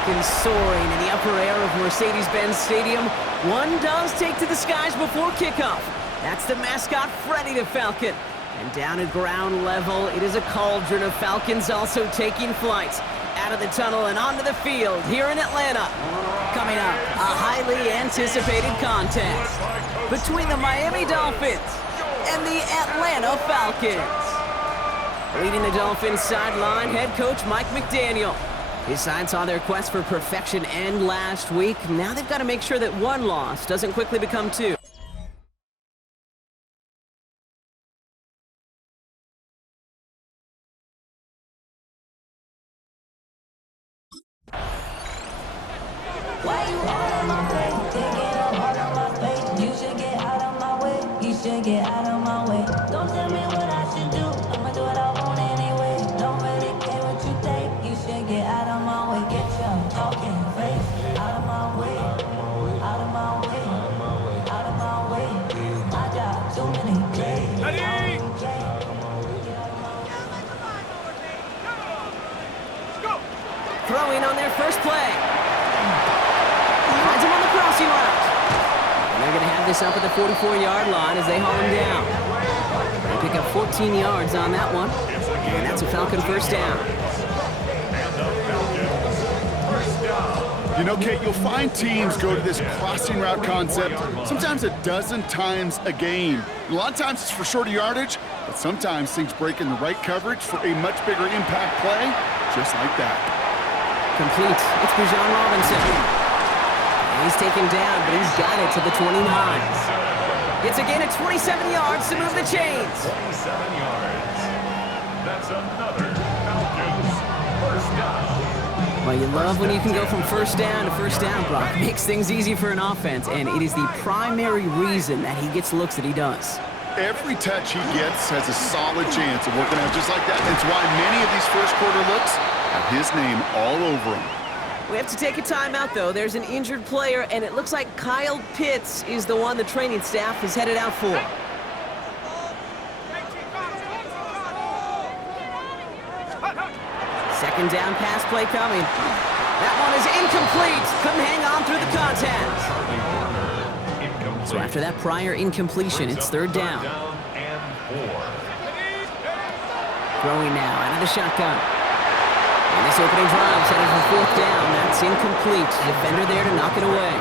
Falcons soaring in the upper air of Mercedes-Benz Stadium. One does take to the skies before kickoff. That's the mascot, Freddy the Falcon. And down at ground level, it is a cauldron of Falcons also taking flight out of the tunnel and onto the field here in Atlanta. Coming up, a highly anticipated contest between the Miami Dolphins and the Atlanta Falcons. Leading the Dolphins sideline, head coach Mike McDaniel. His side saw their quest for perfection end last week. Now they've got to make sure that one loss doesn't quickly become two. Why you all on my way? Taking up all of my space. You should get out of my way. You should get out of my way. Don't tell me what I should do. I'ma do what I want anyway. Don't really care what you think. You should get out of my way. Get your talking face out of my way. Out of my way. Out of my way. I got too many plays. Throwing on their first play. Finds him on the crossing route. And they're going to have this up at the 44-yard line as they haul him down. They pick up 14 yards on that one. And that's a Falcon first down. You know, Kate, you'll find teams go to this crossing route concept sometimes a dozen times a game. A lot of times it's for shorter yardage, but sometimes things break in the right coverage for a much bigger impact play, just like that. Complete. It's Bijan Robinson. He's taken down, but he's got it to the 29. It's a gain of 27 yards to move the chains. 27 yards. That's another Falcons first down. Well, you love when you can go from first down to first down, Brock. Makes things easy for an offense, and it is the primary reason that he gets looks that he does. Every touch he gets has a solid chance of working out just like that. It's why many of these first quarter looks have his name all over them. We have to take a timeout, though. There's an injured player, and it looks like Kyle Pitts is the one the training staff is headed out for. Second down pass play coming. That one is incomplete. Couldn't hang on through the contact. So after that prior incompletion, it's third down. Throwing now out of the shotgun. And this opening drive is headed for fourth down. That's incomplete. Defender there to knock it away.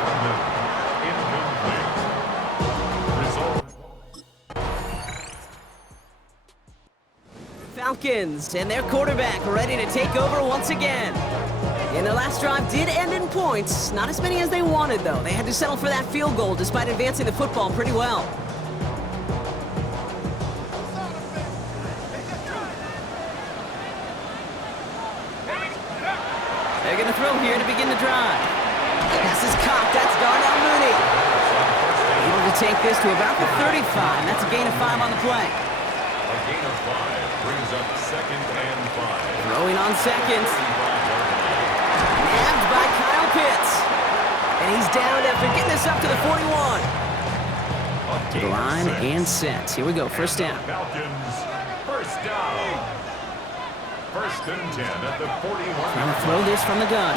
Falcons and their quarterback ready to take over once again. And the last drive did end in points. Not as many as they wanted, though. They had to settle for that field goal despite advancing the football pretty well. They're going to throw here to begin the drive. This is caught. That's Darnell Mooney. Able to take this to about the 35. That's a gain of 5 on the play. A gain of 5 brings up second and 5. Throwing on seconds. Nabbed by Kyle Pitts. And he's down after getting this up to the 41. To the line and set. Here we go. First down. Falcons first down. First and 10 at the 41. Trying to throw this from the gun.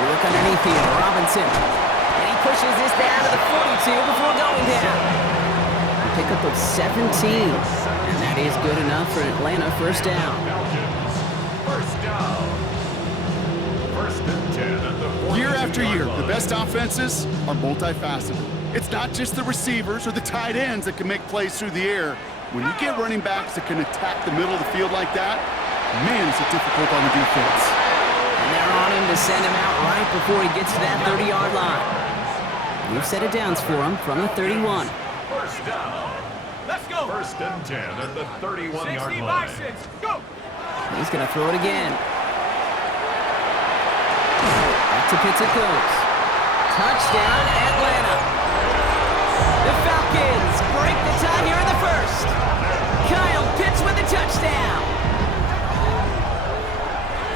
We look underneath here. Robinson. And he pushes this down to the 42 before going down. A pickup of 17. And that is good enough for Atlanta first down. Falcons first down. First and 10 at the 40. Year after year, the best offenses are multifaceted. It's not just the receivers or the tight ends that can make plays through the air. When you get running backs that can attack the middle of the field like that, man, is it difficult on the defense. And they're on him to send him out right before he gets to that 30-yard line. We've set it downs for him from the 31. First down. Let's go. First and 10 at the 31-yard line. 6. Go. He's going to throw it again. Back to Pitts it goes. Touchdown, Atlanta. The Falcons break the tie here in the first. Kyle Pitts with the touchdown.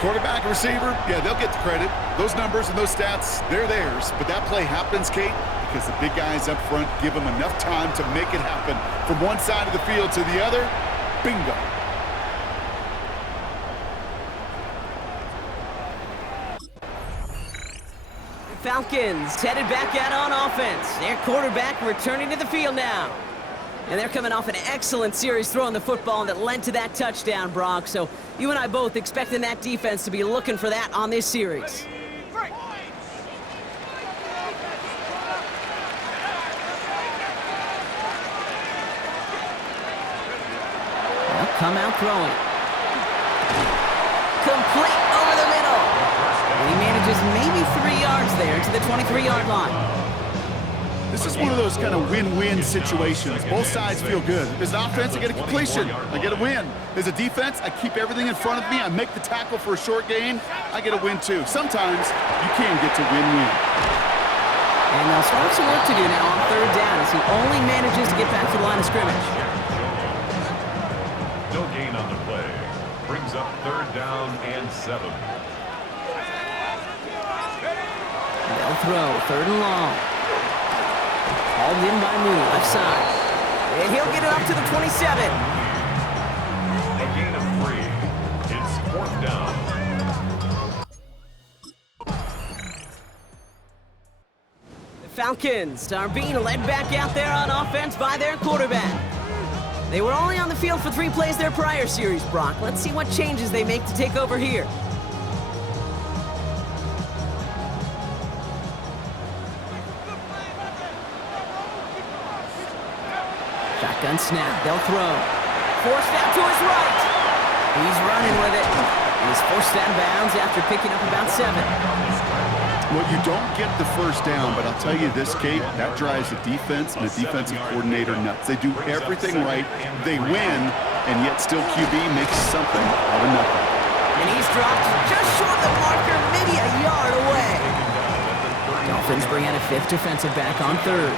Quarterback and receiver, yeah, they'll get the credit. Those numbers and those stats, they're theirs. But that play happens, Kate, because the big guys up front give them enough time to make it happen. From one side of the field to the other, bingo. Falcons headed back out on offense. Their quarterback returning to the field now. And they're coming off an excellent series throwing the football that led to that touchdown, Brock. So you and I both expecting that defense to be looking for that on this series. They'll come out throwing. Complete over the middle. And he manages maybe 3 yards there to the 23-yard line. This is one of those kind of win-win situations. Both sides feel good. As an offense, I get a completion. I get a win. As a defense, I keep everything in front of me. I make the tackle for a short gain. I get a win, too. Sometimes you can get to win-win. And they'll start some work to do now on third down as he only manages to get back to the line of scrimmage. No gain on the play. Brings up 3rd down and 7. They'll throw 3rd and long. Hauled in by Mooney, left side. And he'll get it up to the 27. A gain of 3. It's 4th down. The Falcons are being led back out there on offense by their quarterback. They were only on the field for 3 plays their prior series, Brock. Let's see what changes they make to take over here. Shotgun snap, they'll throw. Forced out to his right. He's running with it. He's forced out of bounds after picking up about 7. Well, you don't get the first down, but I'll tell you this, Kate, that drives the defense and the defensive coordinator nuts. They do everything right, they win, and yet still QB makes something out of nothing. And he's dropped just short of the marker, maybe a yard away. Dolphins bring out a 5th defensive back on 3rd.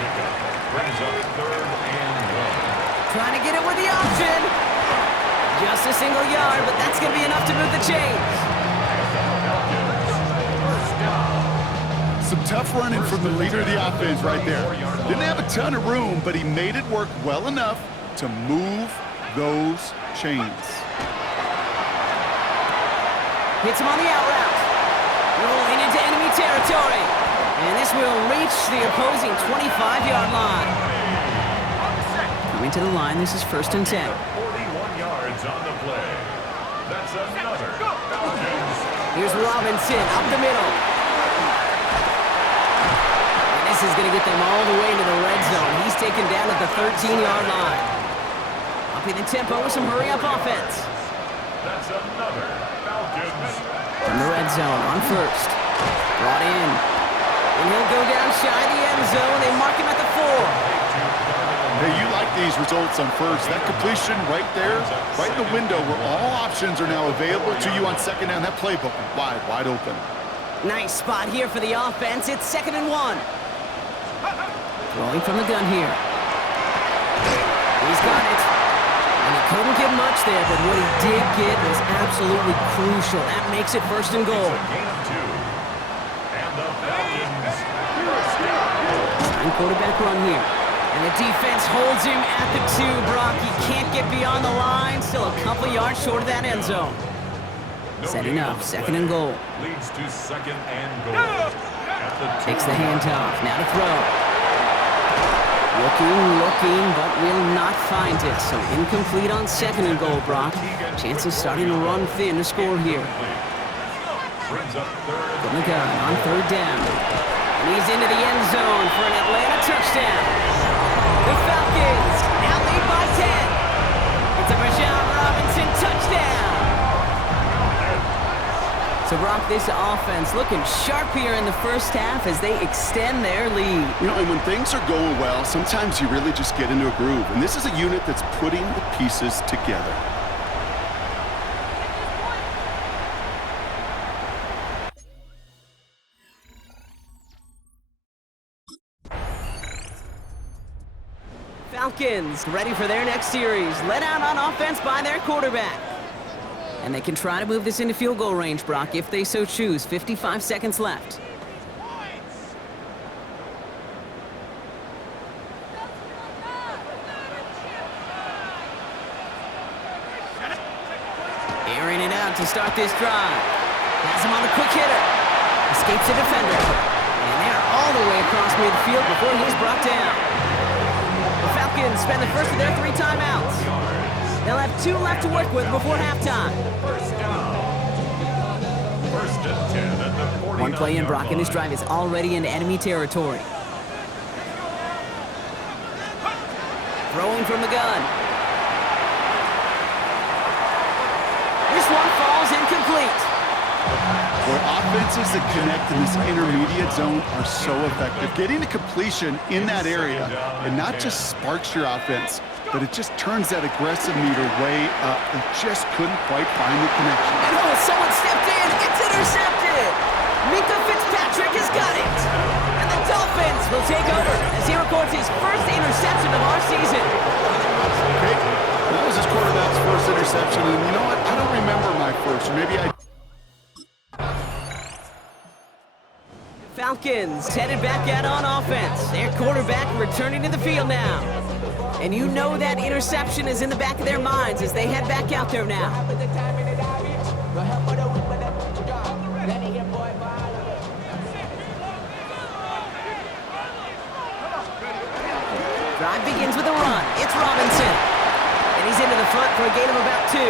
Brings up 3rd and 1. Trying to get it with the option. Just a single yard, but that's going to be enough to move the chains. Some tough running from the leader of the offense right there. Didn't have a ton of room, but he made it work well enough to move those chains. Hits him on the out route. Rolling into enemy territory. And this will reach the opposing 25-yard line. Coming to the line, this is 1st and 10. 41 yards on the play. That's another Falcons. Here's Robinson up the middle. And this is going to get them all the way into the red zone. He's taken down at the 13-yard line. Upping the tempo with some hurry-up offense. That's another Falcons. From the red zone on 1st. Brought in. And he'll go down shy of the end zone. They mark him at the 4. Hey, you like these results on 1st. That completion right there, right in the window where all options are now available to you on 2nd down. That playbook wide open. Nice spot here for the offense. It's 2nd and 1. Throwing from the gun here. He's got it. And he couldn't get much there, but what he did get was absolutely crucial. That makes it 1st and goal. Gain of 2. And the Falcons. Time quarterback run here. And the defense holds him at the 2, Brock. He can't get beyond the line. Still a couple yards short of that end zone. Setting up, 2nd and goal. Leads to 2nd and goal. Takes the handoff. Now to throw. Looking, but will not find it. So incomplete on 2nd and goal, Brock. Chances starting to run thin to score here. Brings up 3rd. From the gun on 3rd down. And he's into the end zone for an Atlanta touchdown. The Falcons now lead by 10. It's a Bijan Robinson touchdown. So, Brock, this offense looking sharp here in the 1st half as they extend their lead. You know, and when things are going well, sometimes you really just get into a groove. And this is a unit that's putting the pieces together. Falcons ready for their next series. Led out on offense by their quarterback. And they can try to move this into field goal range, Brock, if they so choose. 55 seconds left. Airing it out to start this drive. Has him on the quick hitter. Escapes the defender. And they're all the way across midfield before he's brought down. The Falcons spend the first of their 3 timeouts. They'll have 2 left to work with before halftime. First down. First and 10 at the 49. One play in, Brock, and this drive is already in enemy territory. Throwing from the gun. This one falls incomplete. Where offenses that connect in this intermediate zone are so effective. Getting the completion in that area, and not just sparks your offense, but it just turns that aggressive meter way up. They just couldn't quite find the connection. And oh, someone stepped in. It's intercepted. Minka Fitzpatrick has got it. And the Dolphins will take over as he records his first interception of our season. Okay, that was his quarterback's first interception, and you know what? I don't remember my first, or maybe I... Falcons headed back out on offense. Their quarterback returning to the field now. And you know that interception is in the back of their minds as they head back out there now. Drive begins with a run. It's Robinson. And he's into the front for a gain of about 2.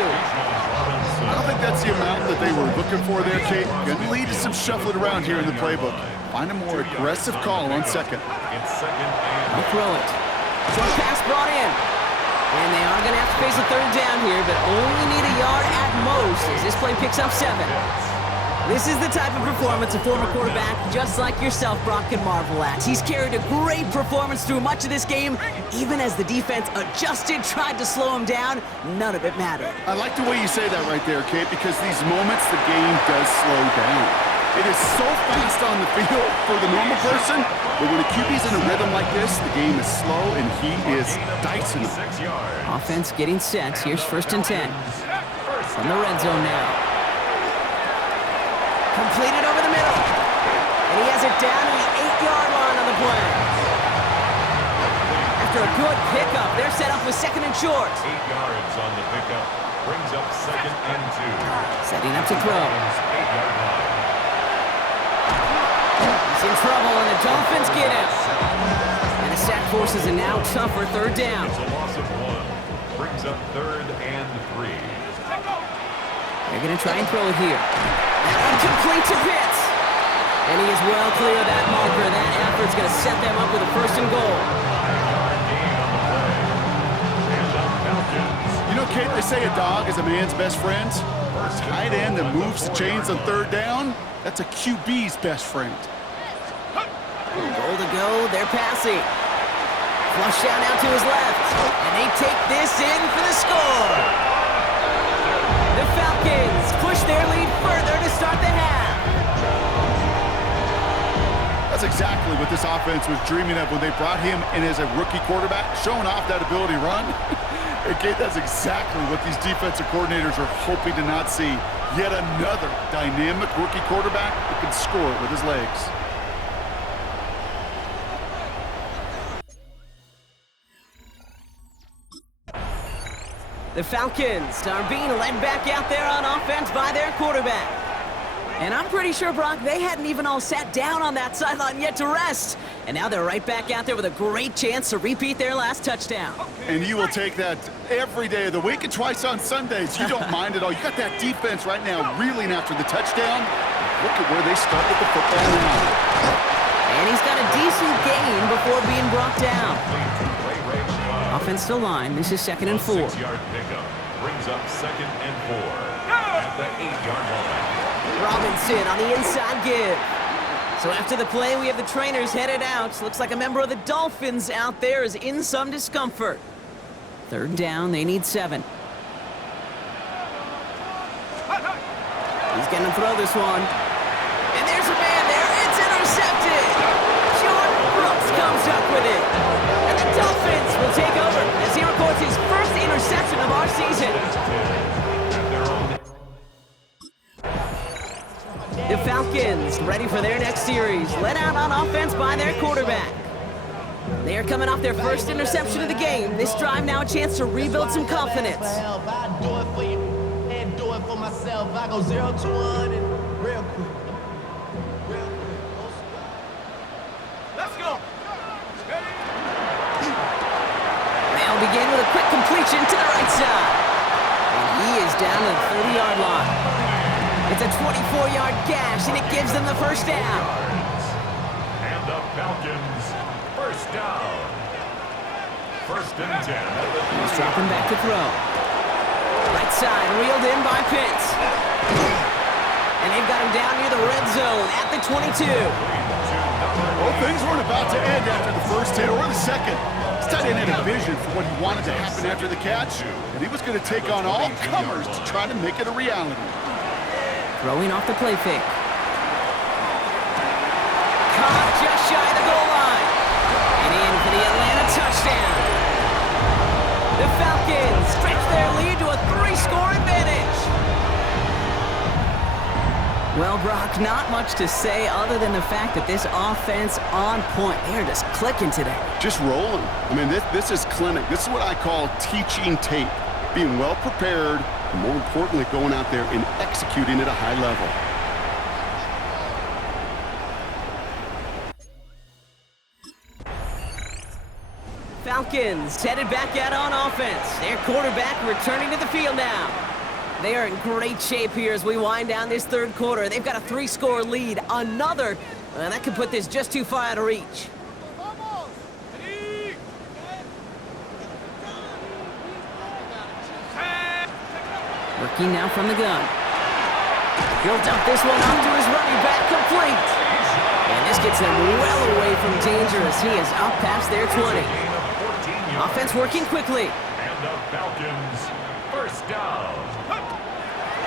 I don't think that's the amount that they were looking for there, Kate. Gonna lead to some shuffling around here in the playbook. Find a more aggressive call on second. It's second and They'll throw it. Short pass brought in. And they are going to have to face a 3rd down here, but only need a yard at most as this play picks up 7. This is the type of performance a former quarterback just like yourself, Brock, can marvel at. He's carried a great performance through much of this game. Even as the defense adjusted, tried to slow him down, none of it mattered. I like the way you say that right there, Kate, because these moments the game does slow down. It is so fast on the field for the normal person, but when a QB's in a rhythm like this, the game is slow and he is dicing them. 6 yards. Offense getting set. Here's 1st and 10. From the red zone now. Completed over the middle. And he has it down to the 8-yard line on the play. After a good pickup, they're set up with 2nd and short. 8 yards on the pickup. Brings up 2nd and 2. Setting up to throw. 8-yard line. He's in trouble, and the Dolphins get him. And the sack forces a now tougher 3rd down. It's a loss of 1. Brings up 3rd and 3. They're going to try and throw it here. And incomplete to Pitts. And he is well clear of that marker. That effort's going to set them up with a 1st and goal. Gain on the play. And the Falcons. You know, Kate, they say a dog is a man's best friend. A tight end that moves the chains on 3rd down, that's a QB's best friend. Goal to go, they're passing. Flush down out to his left. And they take this in for the score. The Falcons push their lead further to start the half. That's exactly what this offense was dreaming of when they brought him in as a rookie quarterback, showing off that ability to run. And Kate, that's exactly what these defensive coordinators are hoping to not see. Yet another dynamic rookie quarterback that can score with his legs. The Falcons are being led back out there on offense by their quarterback. And I'm pretty sure, Brock, they hadn't even all sat down on that sideline yet to rest. And now they're right back out there with a great chance to repeat their last touchdown. And you will take that every day of the week and twice on Sundays. You don't mind at all. You got that defense right now reeling after the touchdown. Look at where they start with the football now. And he's got a decent gain before being brought down. Offense to line. This is 2nd and 4. 6-yard pickup brings up 2nd and 4 at the 8-yard line. Robinson on the inside give. So after the play, we have the trainers headed out. Looks like a member of the Dolphins out there is in some discomfort. 3rd down, they need 7. He's gonna throw this one. And there's a man there, it's intercepted! Jordan Brooks comes up with it. And the Dolphins will take over as he records his first interception of our season. The Falcons ready for their next series, led out on offense by their quarterback. They are coming off their first interception of the game. This drive now a chance to rebuild some confidence. I do it for you and do it for myself. I go 0 to 100 real quick. begin with a quick completion to the right side. And he is down to the 30-yard line. It's a 24-yard gash, and it gives them the first down. And the Falcons, first down. First and 10. He's dropping back to throw. Right side, reeled in by Pitts. And they've got him down near the red zone at the 22. Well, things weren't about to end after the first hit or the second. This tight end had a vision for what he wanted to happen after the catch, and he was going to take on all comers to try to make it a reality. Throwing off the play fake. Caught just shy of the goal line. And in for the Atlanta touchdown. The Falcons stretch their lead to a 3-score advantage. Well, Brock, not much to say other than the fact that this offense on point. They're just clicking today. Just rolling. I mean, this is clinic. This is what I call teaching tape. Being well prepared, and more importantly, going out there and executing at a high level. Falcons headed back out on offense. Their quarterback returning to the field now. They are in great shape here as we wind down this third quarter. They've got a 3-score lead. Another, that could put this just too far out of reach. Working now from the gun. He'll dump this one off to his running back, complete. And this gets them well away from danger as he is up past their 20. Offense working quickly. And the Falcons, first down.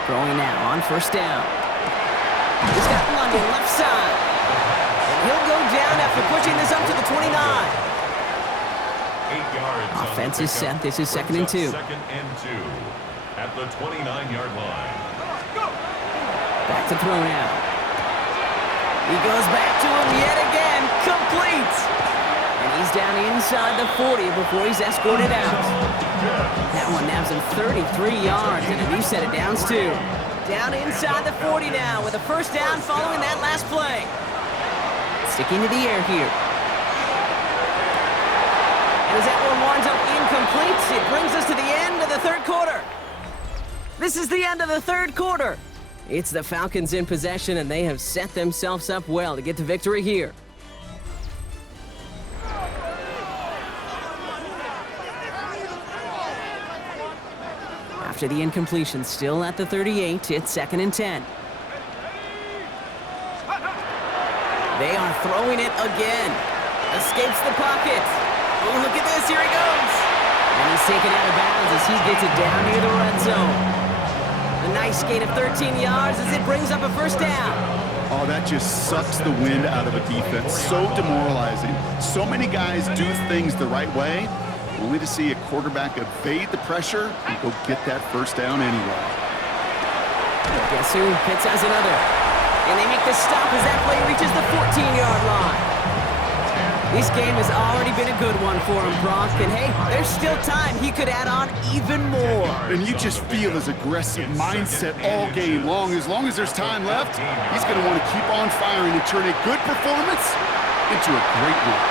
Throwing now on first down. He's got London left side. And he'll go down after pushing this up to the 29. 8 yards. Offense is set. This is second and 2. Second and 2 at the 29-yard line. Back to throw now. He goes back to him yet again. Complete. And he's down inside the 40 before he's escorted out. That one nabs him 33 yards, and a new set of downs, too. Down inside the 40 now with a first down following that last play. Sticking to the air here. And as that one winds up incomplete, it brings us to the end of the third quarter. This is the end of the third quarter. It's the Falcons in possession, and they have set themselves up well to get the victory here. After the incompletion, still at the 38, it's second and 10. They are throwing it again. Escapes the pocket. Oh, look at this, here he goes. And he's taken out of bounds as he gets it down near the red zone. A nice gain of 13 yards as it brings up a first down. Oh, that just sucks the wind out of a defense. So demoralizing. So many guys do things the right way, only to see a quarterback evade the pressure and go get that first down anyway. Guess who? Pitts has another. And they make the stop as that play reaches the 14-yard line. This game has already been a good one for him, Brock. And hey, there's still time. He could add on even more. And you just feel his aggressive mindset all game long. As there's time left, he's going to want to keep on firing and turn a good performance into a great one.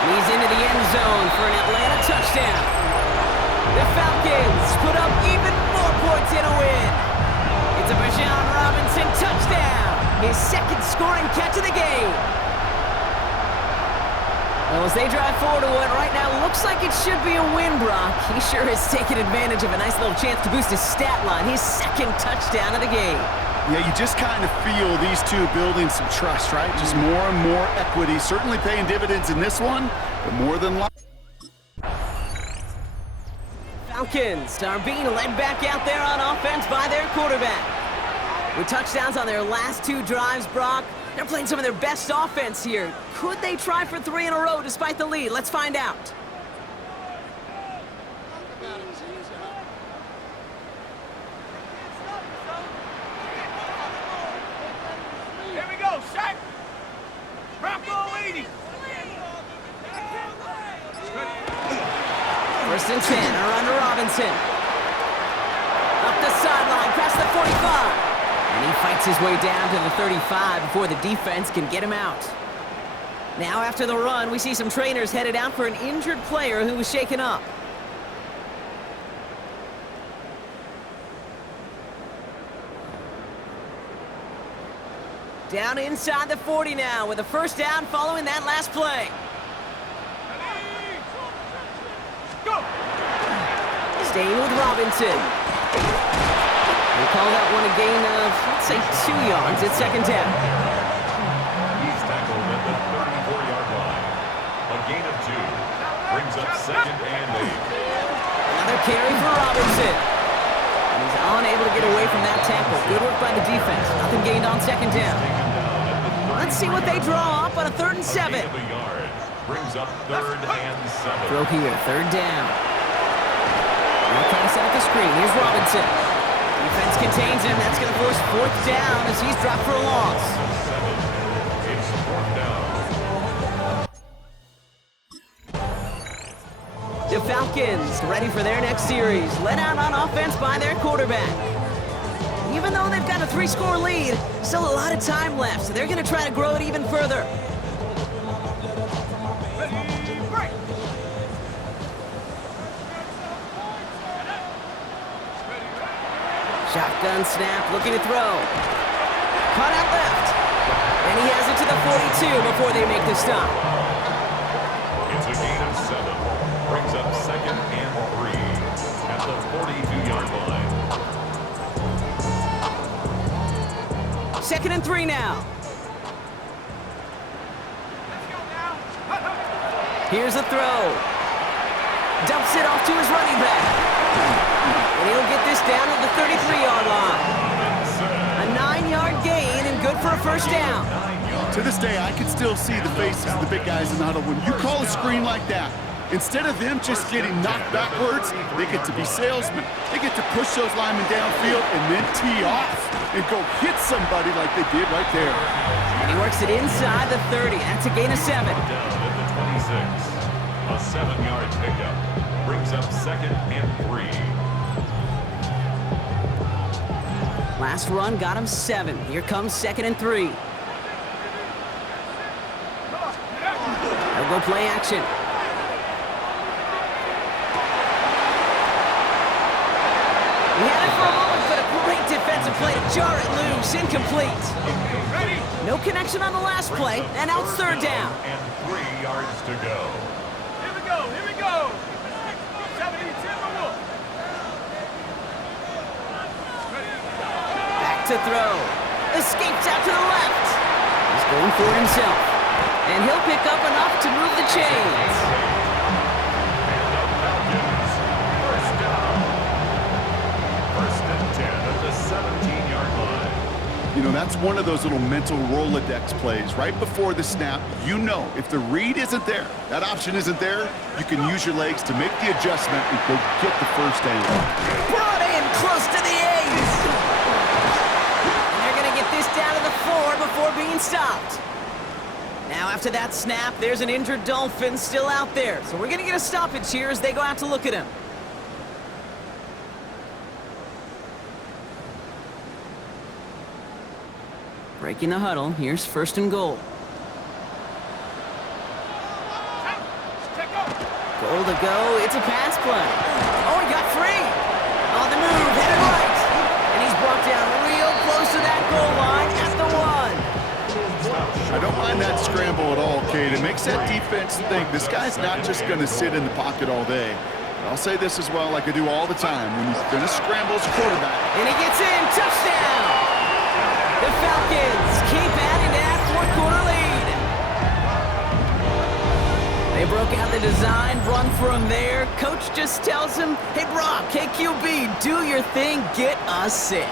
And he's into the end zone for an Atlanta touchdown. The Falcons put up even more points in a win. It's a Bijan Robinson touchdown. His second scoring catch of the game. Well, as they drive forward to what right now looks like it should be a win, Brock, he sure has taken advantage of a nice little chance to boost his stat line. His second touchdown of the game. Yeah, you just kind of feel these two building some trust, right? Just more and more equity. Certainly paying dividends in this one, but more than likely. Falcons are being led back out there on offense by their quarterback. With touchdowns on their last 2 drives, Brock, they're playing some of their best offense here. Could they try for 3 in a row despite the lead? Let's find out. Here we go, Shaq. Bronco 80. First and 10 are under Robinson. Up the sideline, past the 45. And he fights his way down to the 35 before the defense can get him out. Now after the run, we see some trainers headed out for an injured player who was shaken up. Down inside the 40 now with a first down following that last play. Staying with Robinson. They call that one a gain of, let's say, 2 yards at second down. He's tackled at the 34-yard line. A gain of 2 brings up second and 8. Another carry for Robinson. And he's unable to get away from that tackle. Good work by the defense. Nothing gained on second down. Let's see what they draw up on a 3rd and 7. Brings up 3rd and 7. Throw here, 3rd down. Now trying to set up the screen. Here's Robinson. Defense contains him. That's going to force 4th down as he's dropped for a loss. 7. It's 4th down. The Falcons ready for their next series. Led out on offense by their quarterback. Even though they've got a 3-score lead, still a lot of time left, so they're going to try to grow it even further. Shotgun snap, looking to throw. Caught out left. And he has it to the 42 before they make the stop. It's a gain of 7. Brings up second and 3 at the 42-yard line. 2nd and 3 now. Here's a throw. Dumps it off to his running back. And he'll get this down at the 33-yard line. A 9-yard gain and good for a first down. To this day, I can still see the faces of the big guys in the huddle. When you call a screen like that, instead of them just getting knocked backwards, they get to be salesmen. They get to push those linemen downfield and then tee off and go hit somebody like they did right there. And he works it inside the 30. That's a gain of 7. Down at the 26. A 7-yard pickup. Brings up second and 3. Last run got him 7. Here comes 2nd and 3. They'll go play action. He had it for a moment, but a great defensive play to jar it loose. Incomplete. No connection on the last play, and out 3rd down. And 3 yards to go. Here we go, here we go. 70 Timberwolves. Back to throw. Escapes out to the left. He's going for it himself. And he'll pick up enough to move the chains. And the Falcons. First down. 1st and 10 at the 17-yard line. You know, that's one of those little mental Rolodex plays. Right before the snap, you know if the read isn't there, that option isn't there, you can use your legs to make the adjustment and go get the first down. Brought in close to the 8. And they're going to get this down to the 4 before being stopped. Now after that snap, there's an injured Dolphin still out there. So we're going to get a stoppage here as they go out to look at him. Breaking the huddle, here's 1st and goal. Goal to go, it's a pass play. Oh, he got free. On the move, headed right. And he's brought down real close to that goal line at the 1. I don't mind that scramble at all, Kate. It makes that defense think this guy's not just going to sit in the pocket all day. But I'll say this as well, like I do all the time. When he's going to scramble as a quarterback. And he gets in, touchdown! The Falcons keep adding to that 4th quarter lead. They broke out the design, run from there. Coach just tells him, hey, Brock, hey, QB, do your thing, get a 6.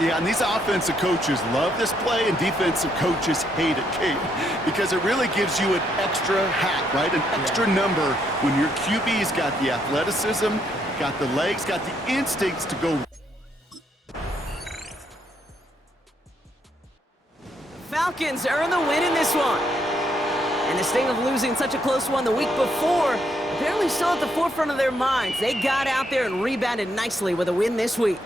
Yeah, and these offensive coaches love this play, and defensive coaches hate it, Kate, because it really gives you an extra hat, right? An extra number when your QB's got the athleticism, got the legs, got the instincts to go. Falcons earn the win in this one. And the sting of losing such a close one the week before, apparently still at the forefront of their minds. They got out there and rebounded nicely with a win this week.